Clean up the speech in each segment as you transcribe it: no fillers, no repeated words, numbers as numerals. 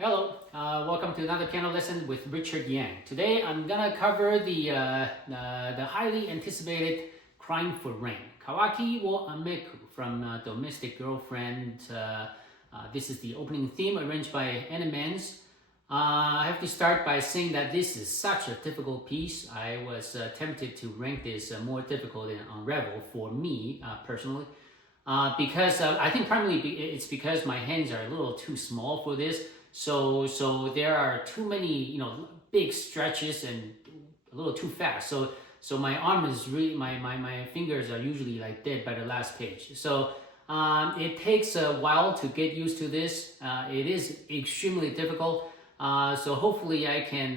Hello, welcome to another piano lesson with Richard Yang. Today I'm gonna cover the highly anticipated Crying for Rain, Kawaki or Ameku from Domestic Girlfriend. This is the opening theme arranged by Animenz. I have to start by saying that this is such a difficult piece. I was tempted to rank this more difficult than Unravel for me personally. Because I think primarily it's because my hands are a little too small for this. So there are too many, big stretches and a little too fast. So my arm is really, my fingers are usually like dead by the last page. So it takes a while to get used to this. It is extremely difficult. So hopefully I can,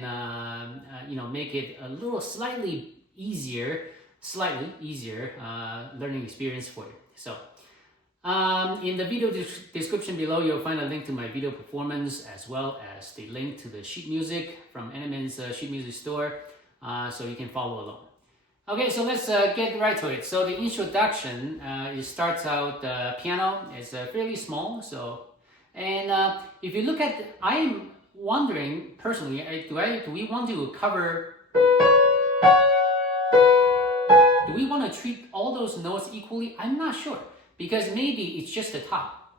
make it a little slightly easier learning experience for you. So. In the video description below, you'll find a link to my video performance as well as the link to the sheet music from Animenz sheet music store, so you can follow along. Okay, so let's get right to it. So the introduction, it starts out the piano is fairly small. And if you look at, I'm wondering personally, do we want to cover? Do we want to treat all those notes equally? I'm not sure. Because maybe it's just the top.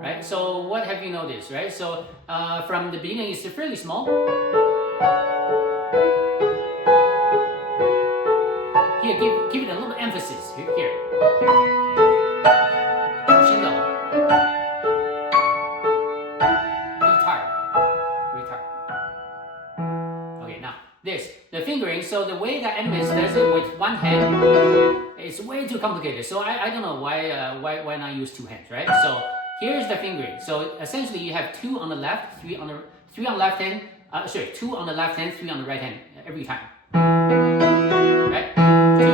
Right? So what have you noticed, right? So from the beginning, it's fairly small. Here, give it a little emphasis. Here. Retard. Okay, now the fingering. So the way that Animenz does it with one hand is way too complicated. So I don't know why not use two hands, right? So here's the fingering. So essentially you have two on the left, three on the left hand. Two on the left hand, three on the right hand every time. Right? 2, 3,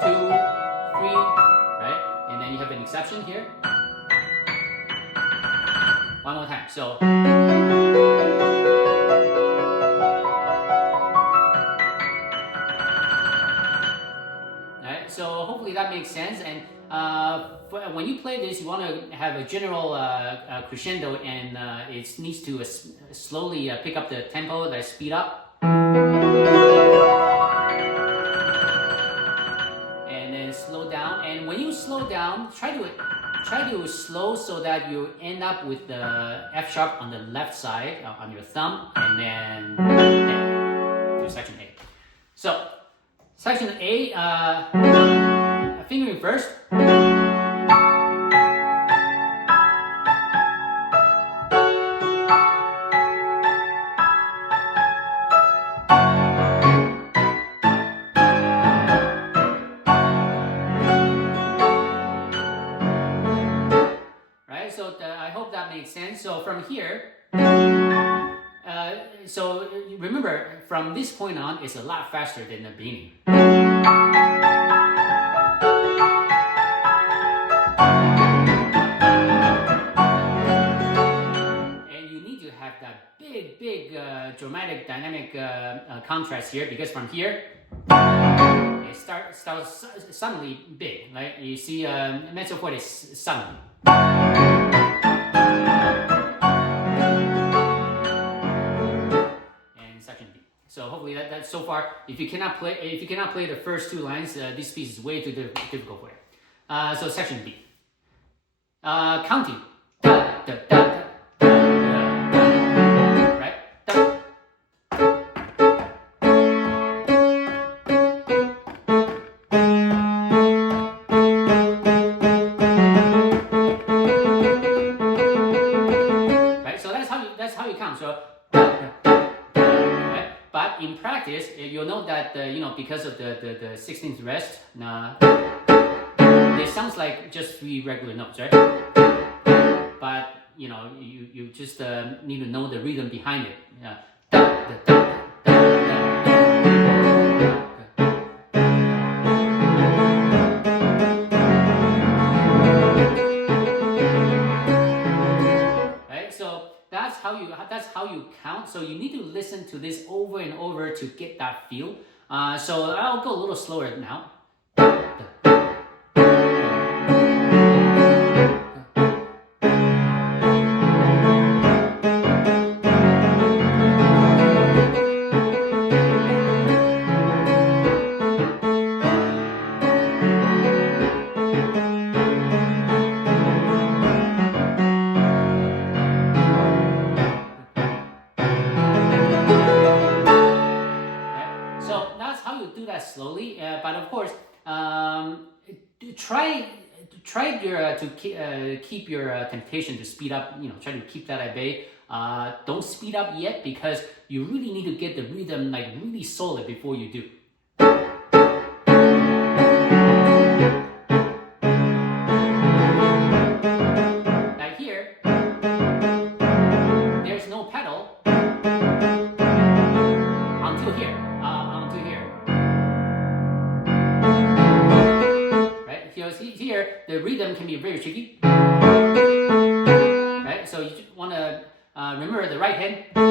2, 3, right? And then you have an exception here. One more time. So right? So hopefully that makes sense. And when you play this, you want to have a general crescendo, and it needs to slowly pick up the tempo, like speed up. And then slow down. And when you slow down, try to slow so that you end up with the F sharp on the left side on your thumb, and then to section A. So section A, fingering first. I hope that makes sense. So from here, so remember, from this point on, it's a lot faster than the beginning. And you need to have that big dramatic dynamic contrast here, because from here, it starts suddenly big, right? You see mezzo forte is suddenly. And section B. So hopefully that's so far. If you cannot play the first two lines, this piece is way too difficult for you. So section B. Counting. Da, da, da, da, da, da, right? Da. That's how you count. So, right? But in practice, you'll know that because of the 16th rest, it sounds like just three regular notes, right? But you just need to know the rhythm behind it. so you need to listen to this over and over to get that feel. So I'll go a little slower now. So that's how you do that slowly. But of course, try to keep your temptation to speed up. Try to keep that at bay. Don't speed up yet because you really need to get the rhythm like really solid before you do. Now here, there's no pedal until here. Right? Here, the rhythm can be very tricky. Right? So you want to remember the right hand. Right?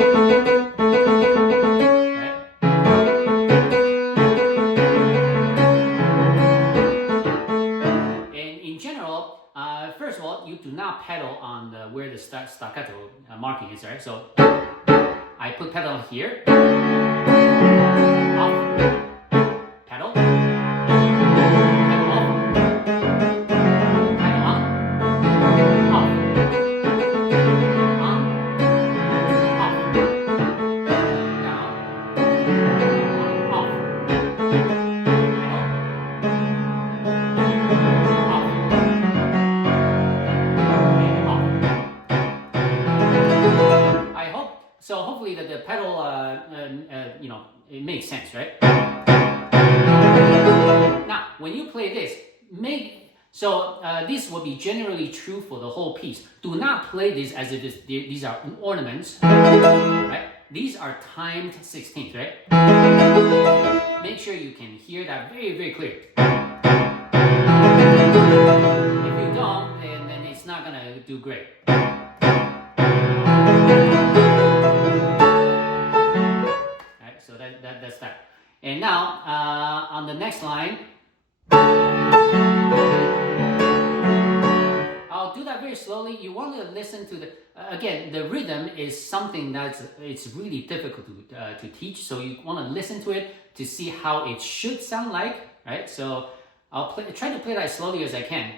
And in general, first of all, you do not pedal on where the staccato marking is, right? So I put pedal here. Off. Pedal. Pedal off. Pedal on. Off. On. Off. Down. Off. Pedal. Off. And off. I hope so. Hopefully that the pedal, it makes sense, right? Now, when you play this, this will be generally true for the whole piece. Do not play this as if these are ornaments, right? These are timed 16ths, right? Make sure you can hear that very, very clear. If you don't, then it's not gonna do great. So that's that. And now on the next line, I'll do that very slowly. You want to listen to the again. The rhythm is something it's really difficult to teach. So you want to listen to it to see how it should sound like, right? So I'll try to play that as slowly as I can.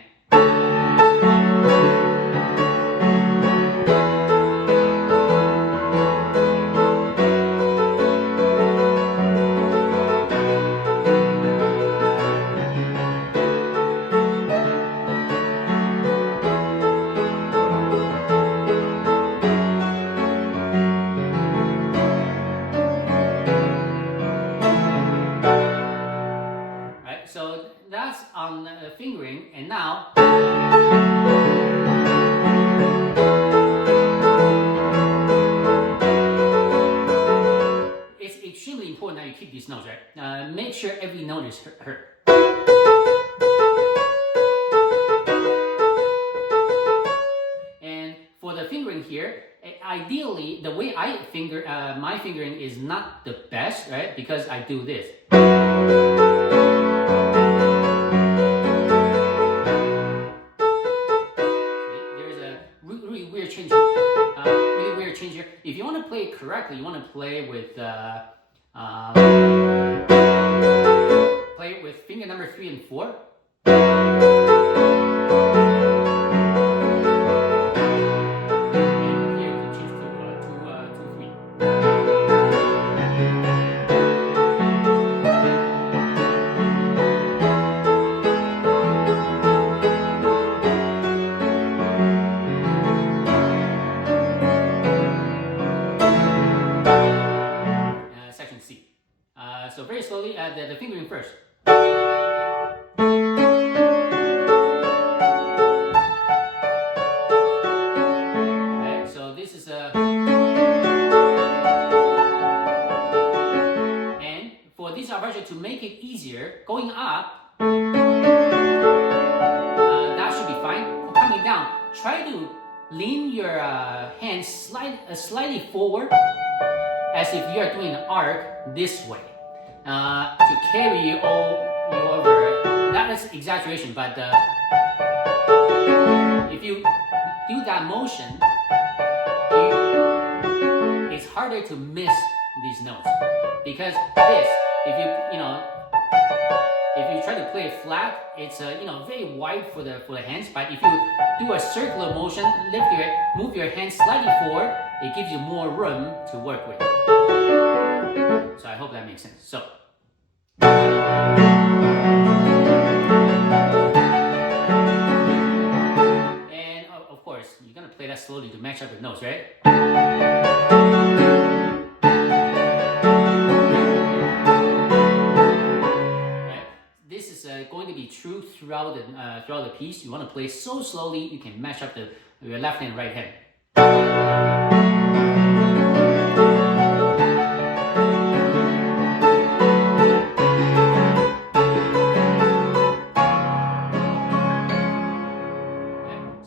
So that's on fingering, and now it's extremely important that you keep these notes, right? Make sure every note is heard. And for the fingering here, ideally, the way I finger, my fingering is not the best, right? Because I do this. Really weird change here. If you want to play it correctly, you want to play with finger number 3 and 4. And here you can change to 2, 3. Section C. So very slowly, the fingering first. Right, so this is and for this arpeggio to make it easier, going up, that should be fine. Coming down, try to lean your hands slightly forward. as if you are doing an arc this way to carry you over. That is exaggeration, but if you do that motion, it's harder to miss these notes because this, if you try to play it flat, it's very wide for the hands. But if you do a circular motion, move your hands slightly forward, it gives you more room to work with. So I hope that makes sense. So. And of course, you're gonna play that slowly to match up the notes, right? This is going to be true throughout the piece. You want to play so slowly you can match up your left hand and right hand.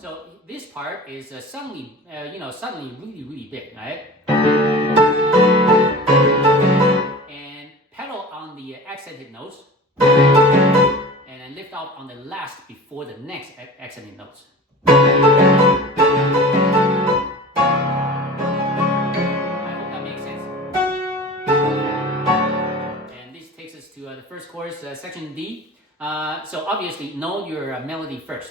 So this part is suddenly really, really big, right? And pedal on the accented notes, and then lift out on the last before the next accented notes. I hope that makes sense. And this takes us to the first chorus, section D. So obviously, know your melody first.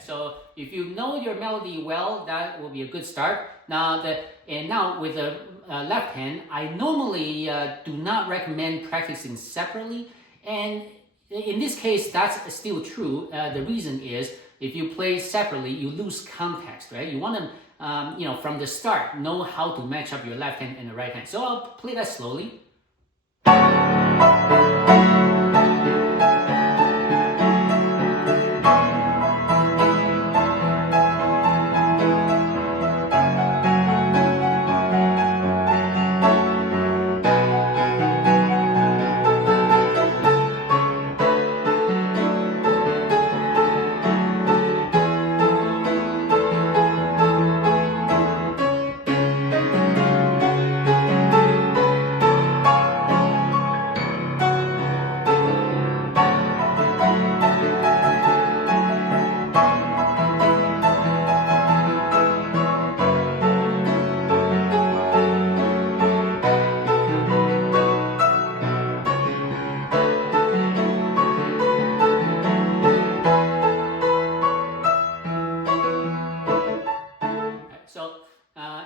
So if you know your melody well, that will be a good start. Now with the left hand, I normally do not recommend practicing separately, and in this case, that's still true. The reason is if you play separately, you lose context, right? You want to, from the start, know how to match up your left hand and the right hand. So I'll play that slowly.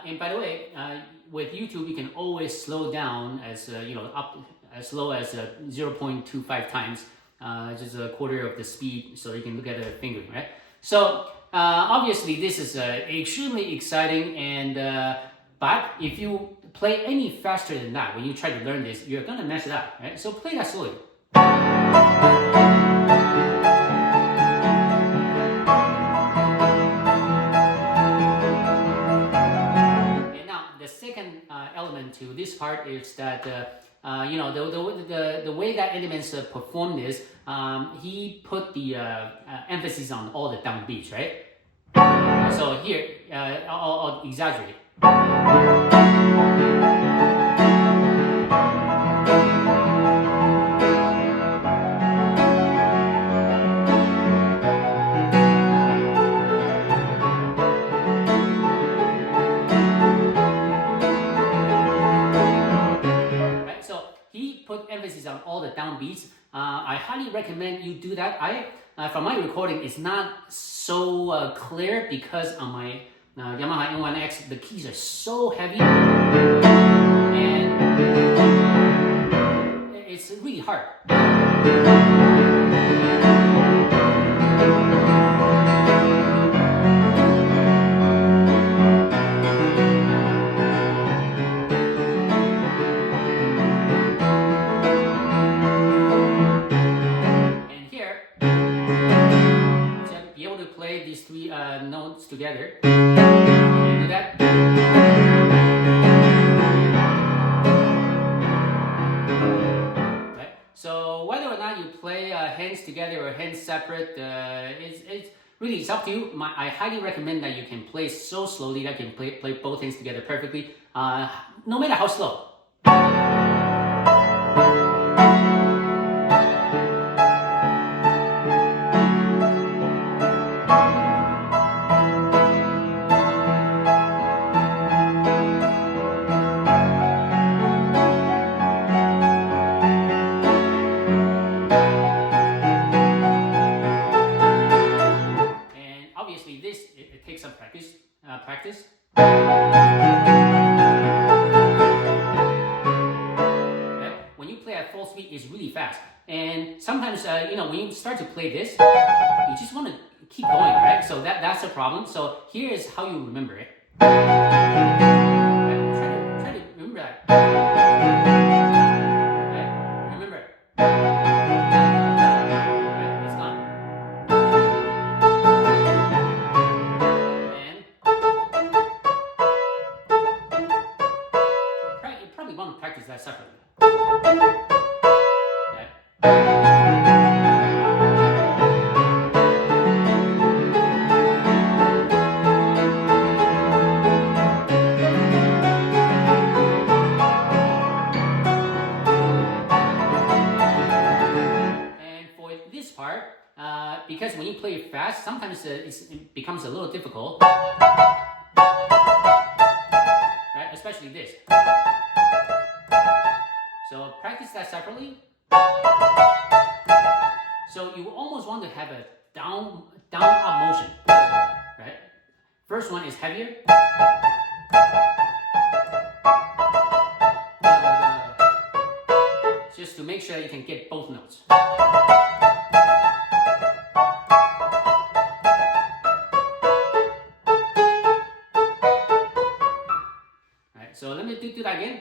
And by the way, with YouTube, you can always slow down as up as slow as 0.25 times, just a quarter of the speed, so you can look at the fingering, right? So obviously, this is extremely exciting, and but if you play any faster than that, when you try to learn this, you're gonna mess it up, right? So play that slowly. Element to this part is that the way that Animenz performed this, he put the emphasis on all the downbeats, right? So here, I'll exaggerate. Emphasis on all the downbeats. I highly recommend you do that. From my recording, it's not so clear because on my Yamaha N1X, the keys are so heavy and it's really hard. these three notes together. Can you do that? Right. So whether or not you play hands together or hands separate, it's really it's up to you. I highly recommend that you can play so slowly that you can play both hands together perfectly, no matter how slow. Obviously, this it takes some practice. Okay? When you play at full speed, it's really fast. And sometimes, when you start to play this, you just want to keep going, right? So that's a problem. So here is how you remember it. Right? Try to remember that. Right? Remember it. Right? It's gone. You probably want to practice that separately. Okay. And for this part, because when you play it fast, sometimes it becomes a little difficult. Right? Especially this. So practice that separately. So you almost want to have a down up motion, right? First one is heavier. Just to make sure you can get both notes. Alright, so let me do that again.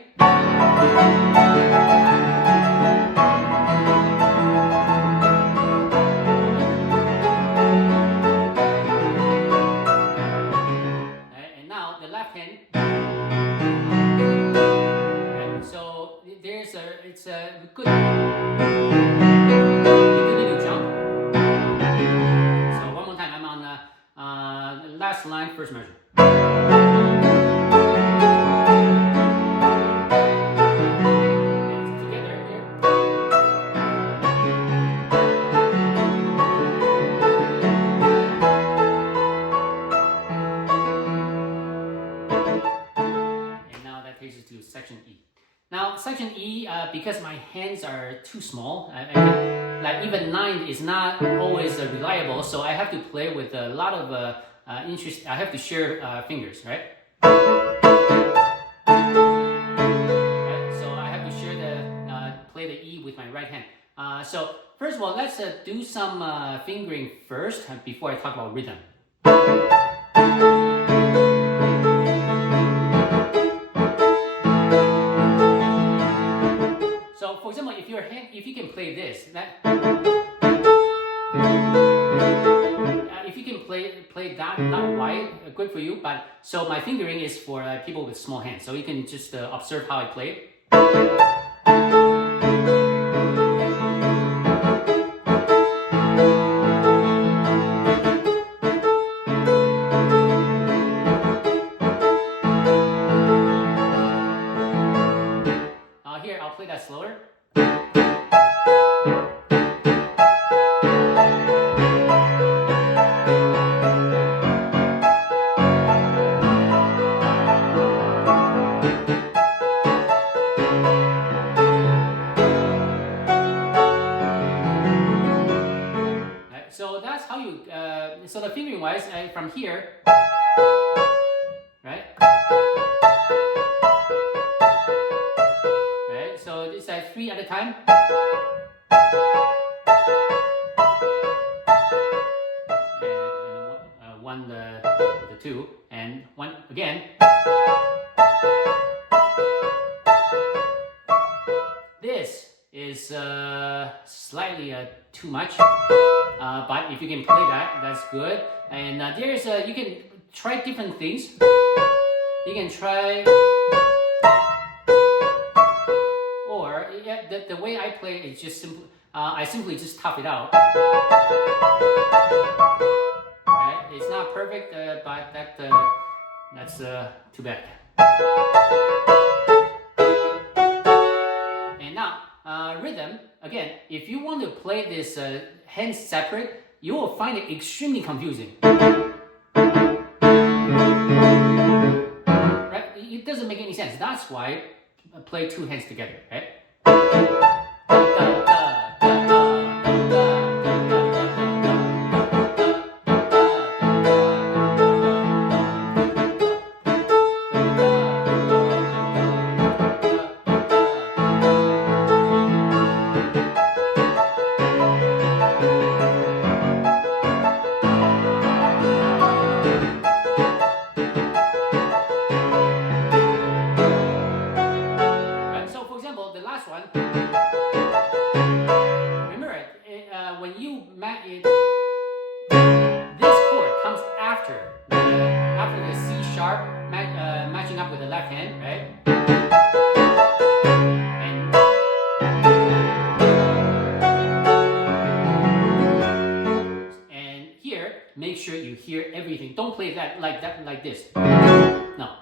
And now the left hand. So it's a good. You do need to jump. So one more time. I'm on the last line, first measure. Together here. And now that takes us to section E. Now, section E, because my hands are too small, like even 9 is not always reliable, so I have to play with a lot of interest. I have to share fingers, right? So I have to share play the E with my right hand. So first of all, let's do some fingering first before I talk about rhythm. So, for example, if you can play this, if you can play that not wide, good for you. But so my fingering is for people with small hands. So you can just observe how I play it. Here, I'll play that slower. So that's how you, so the fingering wise, from here, right? Right, so it's 3 at a time. And one with the 2, and one again. This is slightly too much. But if you can play that, that's good. And there's you can try different things. You can try, or yeah, the way I play it is just simple. I simply just top it out. Right? It's not perfect, but that's too bad. And now rhythm again. If you want to play this hands separate, you will find it extremely confusing. Right? It doesn't make any sense. That's why I play two hands together. Right? When you match it, this chord comes after the C sharp matching up with the left hand, right? And here, make sure you hear everything. Don't play that like this. No.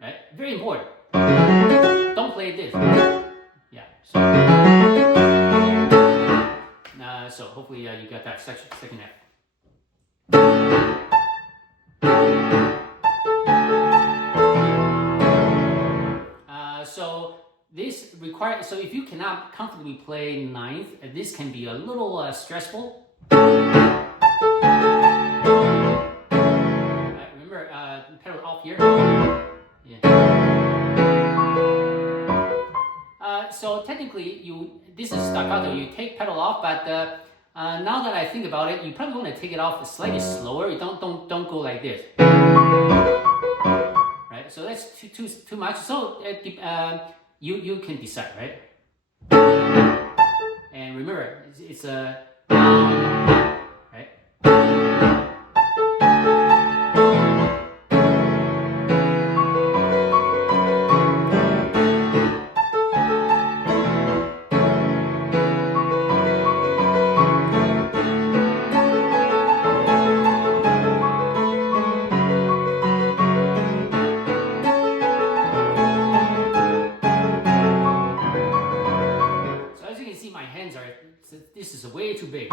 Right? Very important. Don't play this. Yeah. So hopefully you got that second F. So this requires. So if you cannot comfortably play ninth, this can be a little stressful. Remember, pedal off here. Yeah. So technically, this is staccato. You take pedal off, but now that I think about it, you probably want to take it off slightly slower. You don't go like this. Right. So that's too much. So you can decide, right? And remember, it's a right. This is way too big.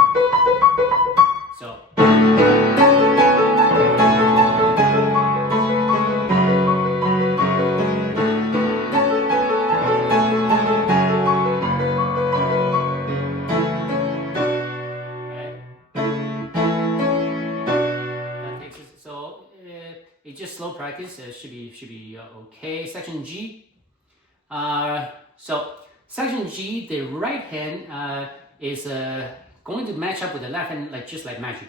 So that takes it. So it's just slow practice. Should be okay. Section G. So section G, the right hand is going to match up with the left hand, just like magic.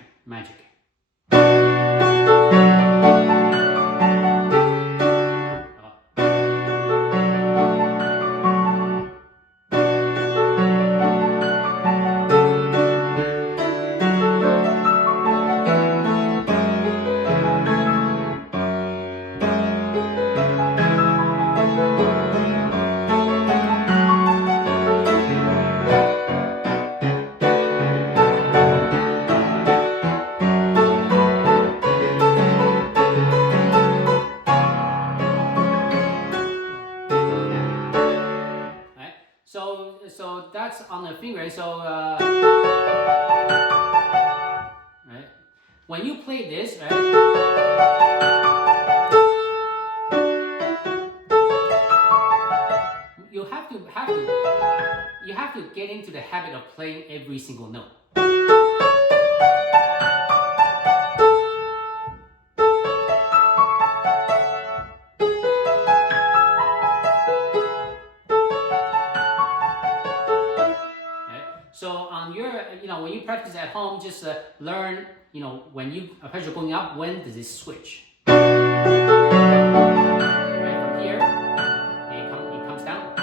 So that's on the finger. So right, when you play this, right, you have to get into the habit of playing every single note. So on your, when you practice at home, just learn, when you pressure going up, when does it switch? Right from here, and it comes down.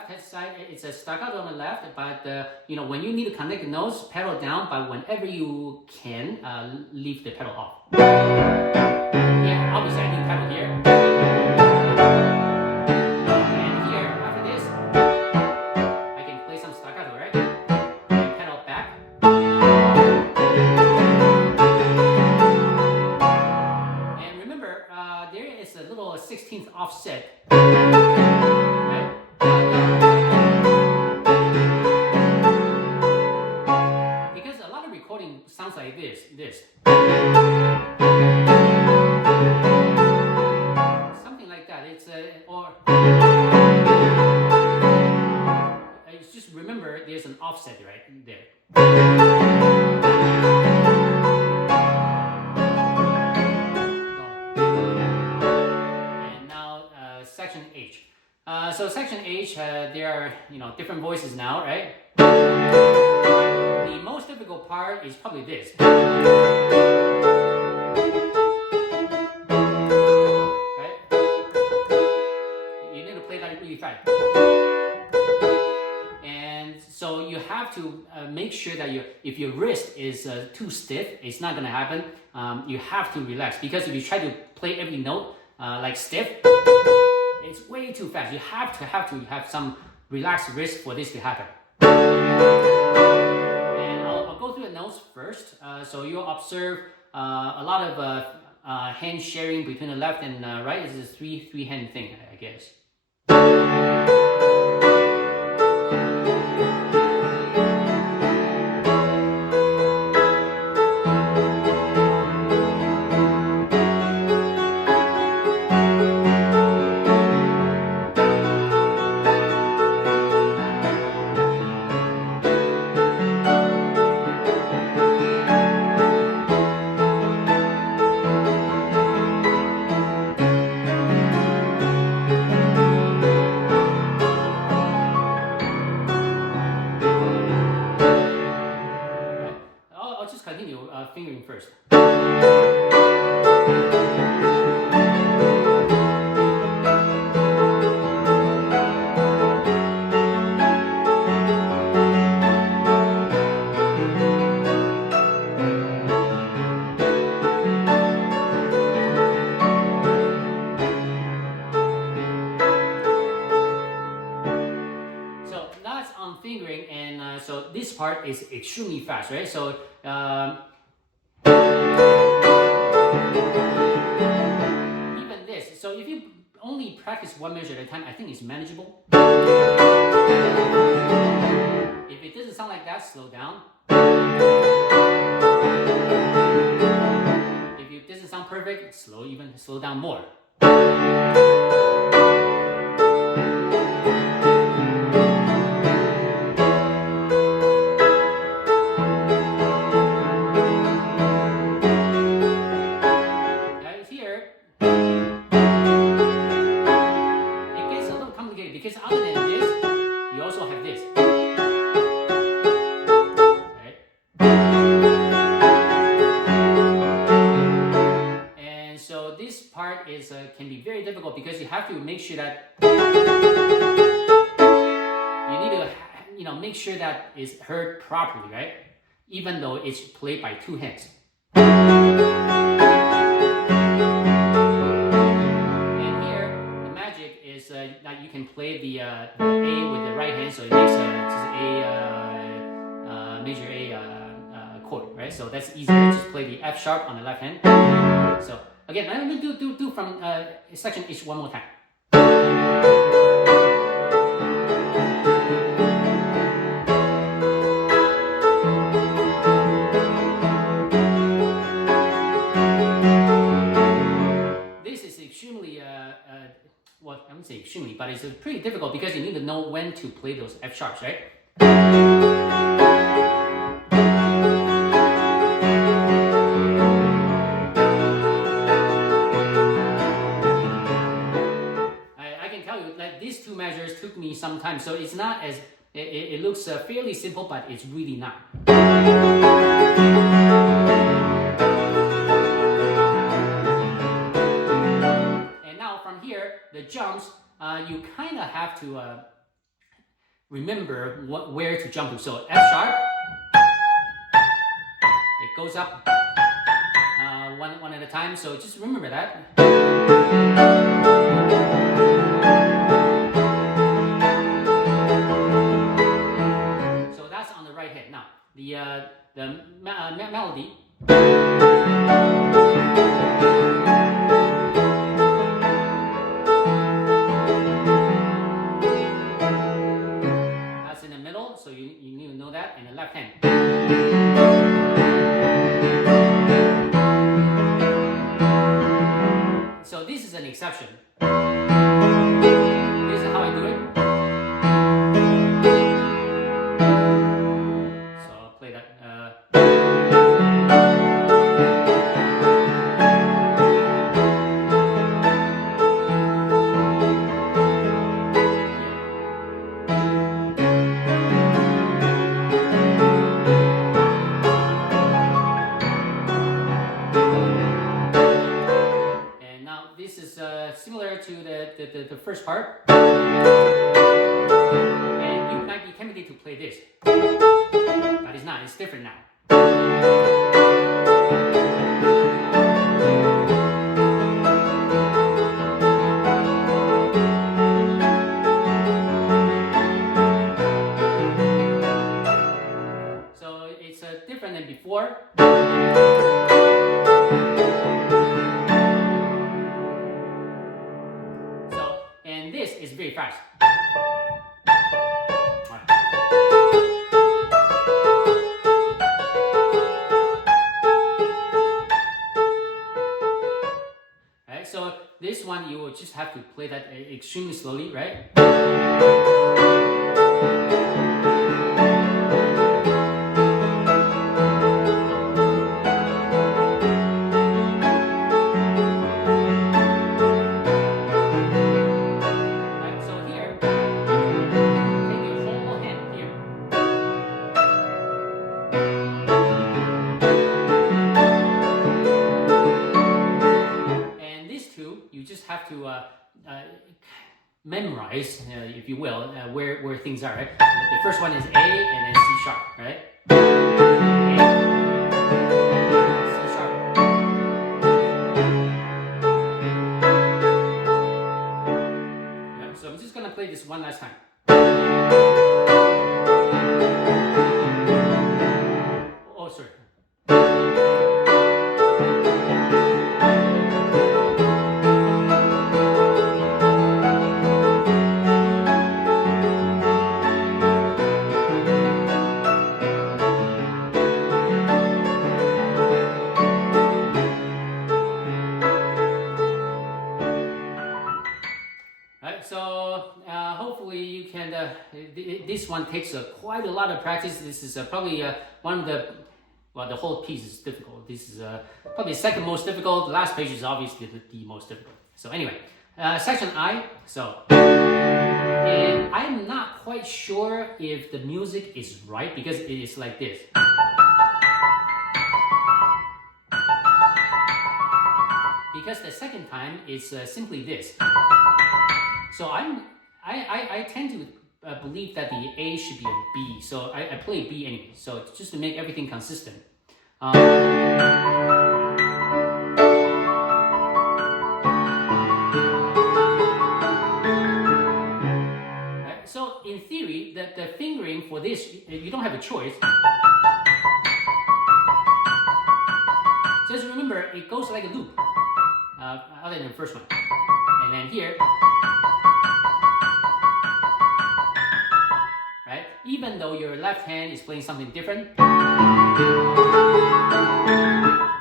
left hand side, it's a staccato on the left, but you know, when you need to connect the notes, pedal down, but whenever you can, leave the pedal off. Yeah, obviously I need pedal here. And here, after this, I can play some staccato, right? And pedal back. And remember, there is a little 16th offset. Right? Because a lot of recording sounds like this. Something like that. It's just remember there's an offset right there. And now section H. So section H, there are different voices now, right? The most difficult part is probably this. Right? You need to play that really fast. And so you have to make sure that if your wrist is too stiff, it's not going to happen. You have to relax, because if you try to play every note like stiff, it's way too fast. You have to have some relaxed wrist for this to happen. And I'll go through the notes first. So you'll observe a lot of hand sharing between the left and right. This is a three hand thing, I guess. I'll just continue fingering first. So that's on fingering, and so this part is extremely fast, right? So even this, so if you only practice one measure at a time, I think it's manageable. If it doesn't sound like that, slow down. If it doesn't sound perfect, slow down more. Because other than this, you also have this. Right? And so this part is can be very difficult, because you have to make sure that you need to make sure that it's heard properly, right? Even though it's played by two hands. That you can play the A with the right hand, so it makes a major A chord, right? So that's easier. Just play the F sharp on the left hand. So again, let me do from section H one more time. This is extremely well, I wouldn't say extremely, but it's pretty difficult, because you need to know when to play those F sharps, right? I can tell you, like, these two measures took me some time, so it's not as, it looks fairly simple, but it's really not. The jumps, you kind of have to remember where to jump to. So F sharp, it goes up one at a time. So just remember that. So that's on the right hand. Now the melody. That's in the middle, so you need to know that, and the left hand. So this is an exception. This is how I do it. So I'll play that. This is similar to the first part, and you might be tempted to play this, but it's not. It's different now. So it's different than before. And this is very fast. Right, so this one you will just have to play that extremely slowly, right? You just have to memorize, if you will, where things are. Right? The first one is A and then C sharp, right? A, C sharp. Yeah, so I'm just gonna play this one last time. Oh, sorry. So hopefully you can, this one takes quite a lot of practice. This is probably one of the, well, the whole piece is difficult. This is probably the second most difficult. The last page is obviously the most difficult. So anyway, section I, so, and I'm not quite sure if the music is right because it is like this. Because the second time is simply this. So I tend to believe that the A should be a B. So I play B anyway. So just to make everything consistent. Right, so in theory, the fingering for this, you don't have a choice. Just remember, it goes like a loop. Other than the first one. And then here, right? Even though your left hand is playing something different,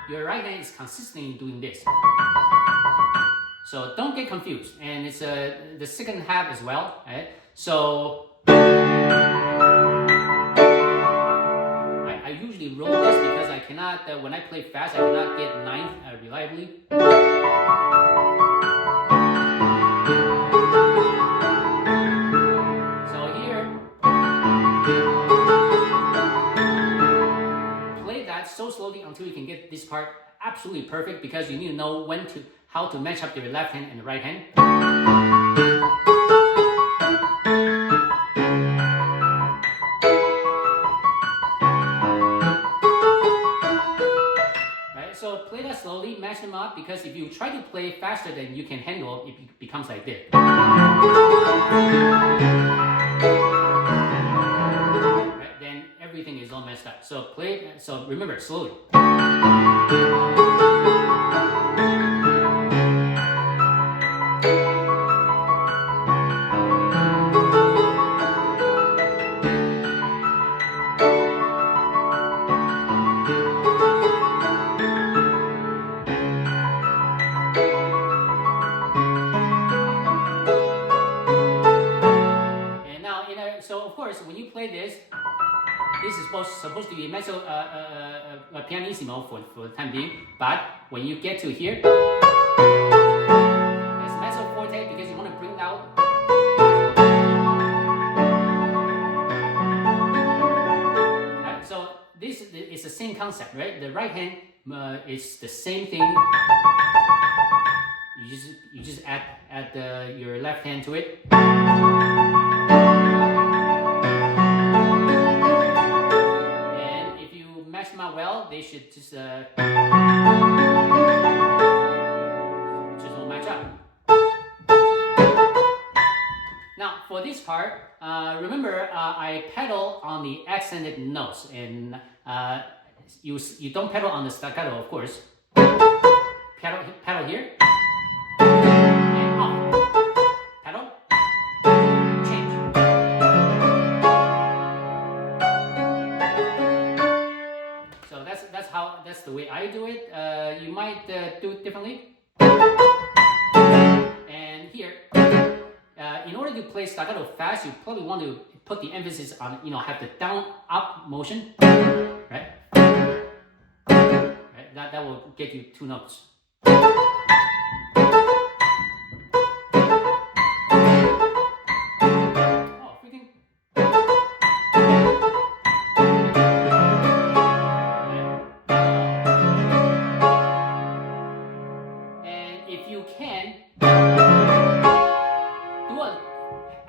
your right hand is consistently doing this. So don't get confused. And it's the second half as well, right? So I usually roll this because I cannot, when I play fast, I cannot get ninth reliably. So slowly until you can get this part absolutely perfect, because you need to know how to match up your left hand and the right hand. because if you try to play faster than you can handle, it becomes like this. Right? Then everything is all messed up. So remember, slowly. So of course, when you play this is supposed to be mezzo pianissimo for the time being. But when you get to here, it's mezzo forte because you want to bring out. Right, so this is the same concept, right? The right hand is the same thing. You just add your left hand to it. Well, they should just will match up. Now for this part, remember I pedal on the accented notes, and you don't pedal on the staccato, of course. Pedal here and off. Pedal. Change. That's the way I do it. You might do it differently. And here, in order to play staccato fast, you probably want to put the emphasis on, have the down-up motion, right? Right? That will get you 2 notes.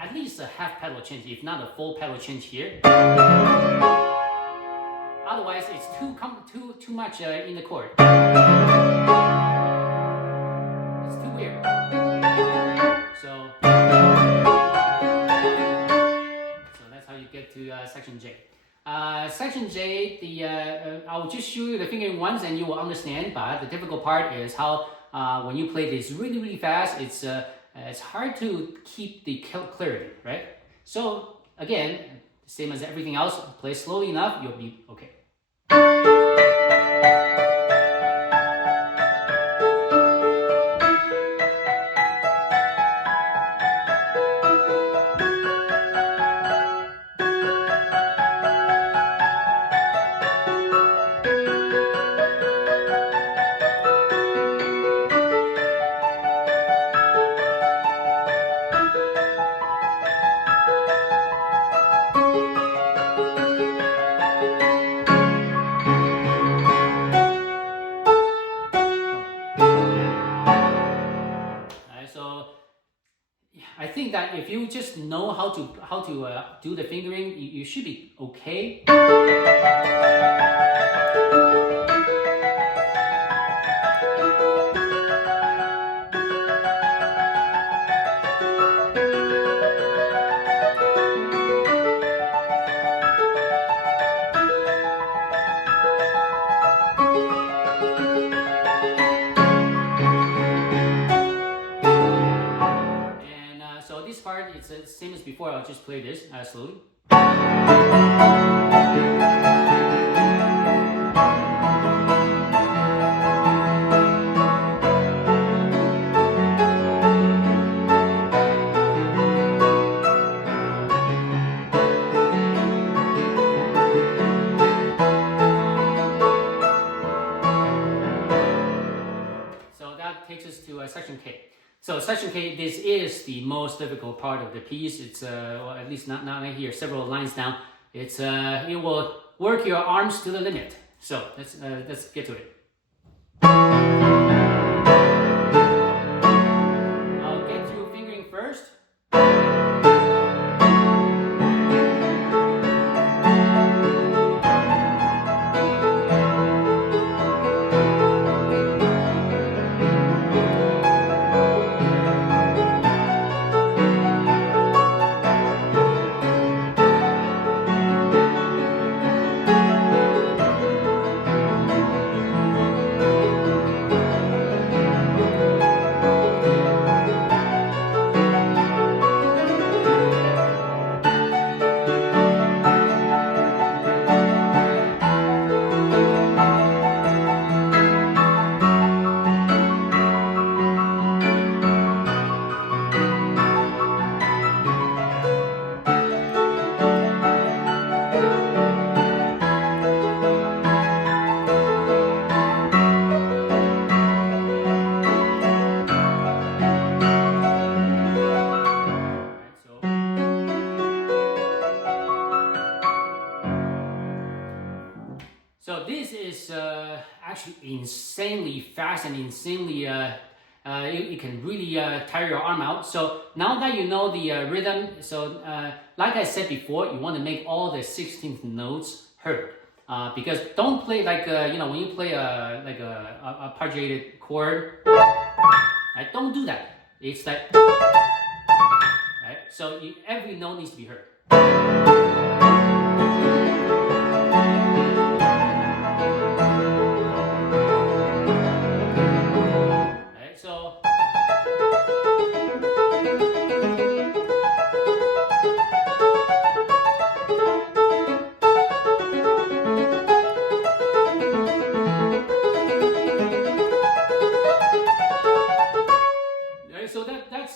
At least a half pedal change, if not a full pedal change here. Otherwise, it's too much in the chord. It's too weird. So that's how you get to section J. Section J, I'll just show you the fingering once, and you will understand. But the difficult part is how when you play this really fast, it's hard to keep the clarity, right? So again, same as everything else, play slowly enough, you'll be okay. I think that if you just know how to do the fingering, you should be okay. This part, it's the same as before. I'll just play this slowly. So that takes us to section K. So section K, this is the most difficult part of the piece. It's well, at least not here, several lines down. It's it will work your arms to the limit. So let's get to it. I'll get through fingering first. this is actually insanely fast and insanely, it can really tire your arm out. So now that you know the rhythm, so like I said before, you want to make all the 16th notes heard. Because don't play like, when you play like a arpeggiated chord, right? Don't do that. It's like, right? So every note needs to be heard. Right? So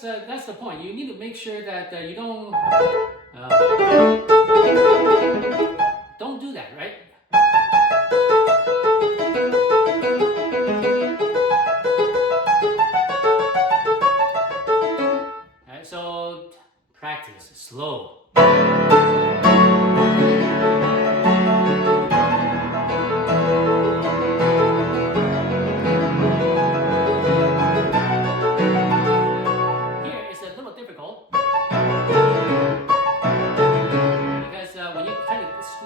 so that's the point. You need to make sure that you don't do that, right? Alright, so practice slow.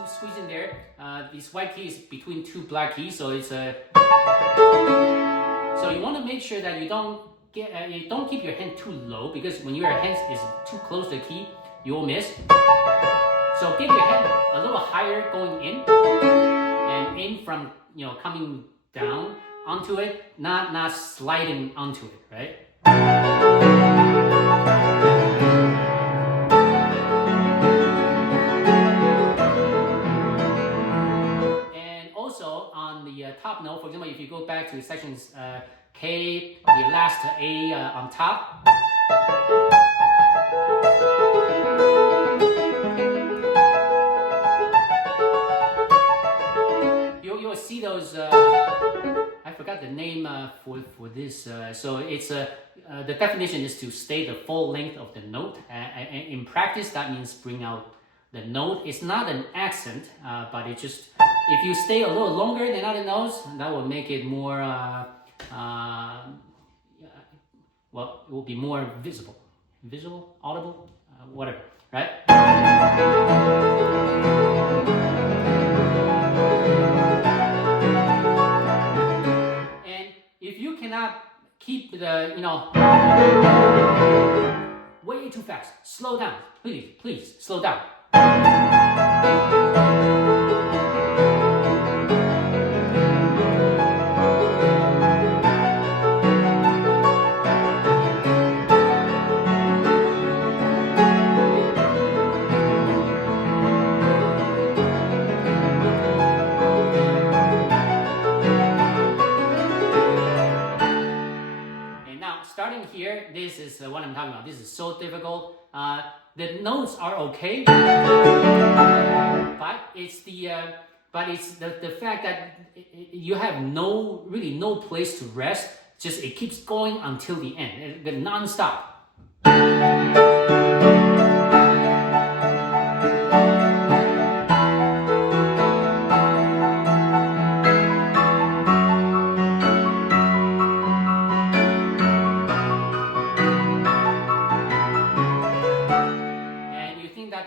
Squeeze in there. This white key is between two black keys, so it's a. So you want to make sure that you don't keep your hand too low, because when your hand is too close to the key, you will miss. So get your hand a little higher going in, and in from coming down onto it, not sliding onto it, right? Top note, for example, if you go back to sections K, the last A on top. You'll see those, I forgot the name for this, so it's the definition is to stay the full length of the note. In practice, that means bring out the note. It's not an accent, but it just, if you stay a little longer than other notes, that will make it more, well, it will be more visible, audible, whatever, right? And if you cannot keep the, way too fast, slow down, please, slow down. Starting here, this is what I'm talking about. This is so difficult. The notes are okay, but it's the fact that you have really no place to rest. Just it keeps going until the end, non-stop.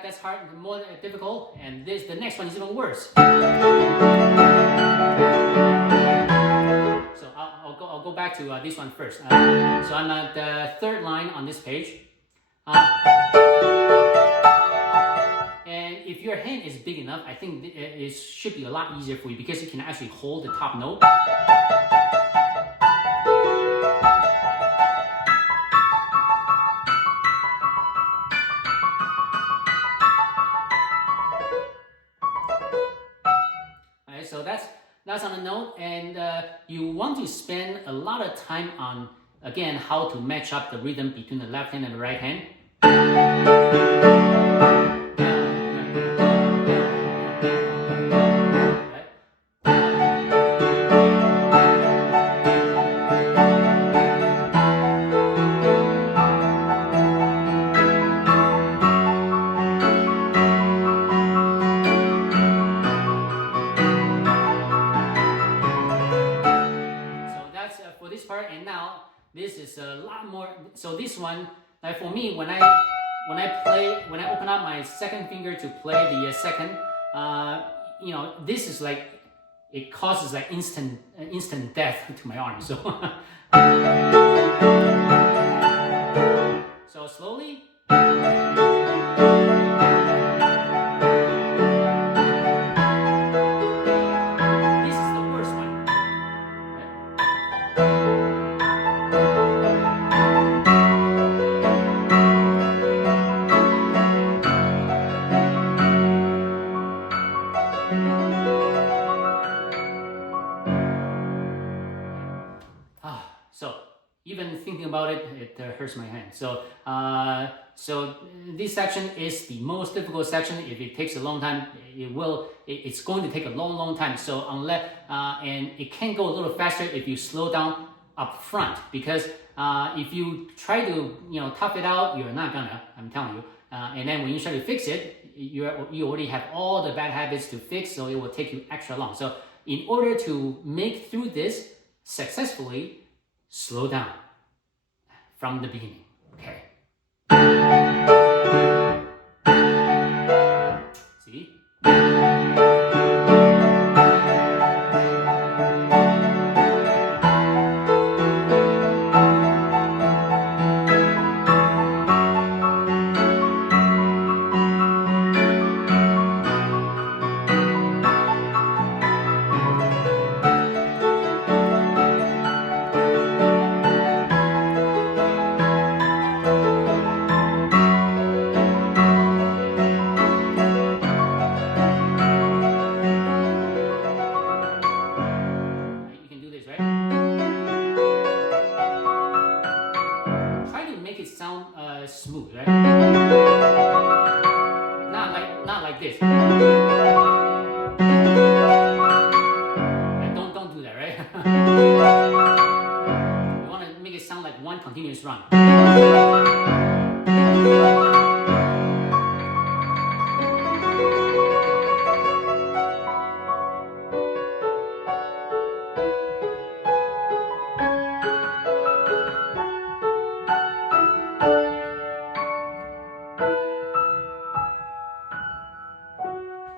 That's hard, more difficult, and the next one is even worse. So I'll go back to this one first. So I'm at the third line on this page, and if your hand is big enough, I think it should be a lot easier for you, because you can actually hold the top note. So that's on the note, and you want to spend a lot of time on, again, how to match up the rhythm between the left hand and the right hand. so this one, like for me, when I open up my second finger to play the second, you know, this is like, it causes like instant death to my arm. So so slowly. This is the worst one. So even thinking about it, it hurts my hand. So so this section is the most difficult section. If it takes a long time, it's going to take a long time. So unless and it can go a little faster if you slow down up front, because if you try to, you know, tough it out, you're not gonna, I'm telling you. And then when you try to fix it, you already have all the bad habits to fix, so it will take you extra long. So in order to make through this successfully, slow down from the beginning. Okay. See? Sound smooth, right? Not like this. And don't do that, right? You want to make it sound like one continuous run.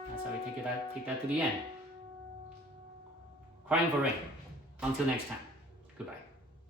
That's how we take that to the end. Crying for rain. Until next time. Goodbye.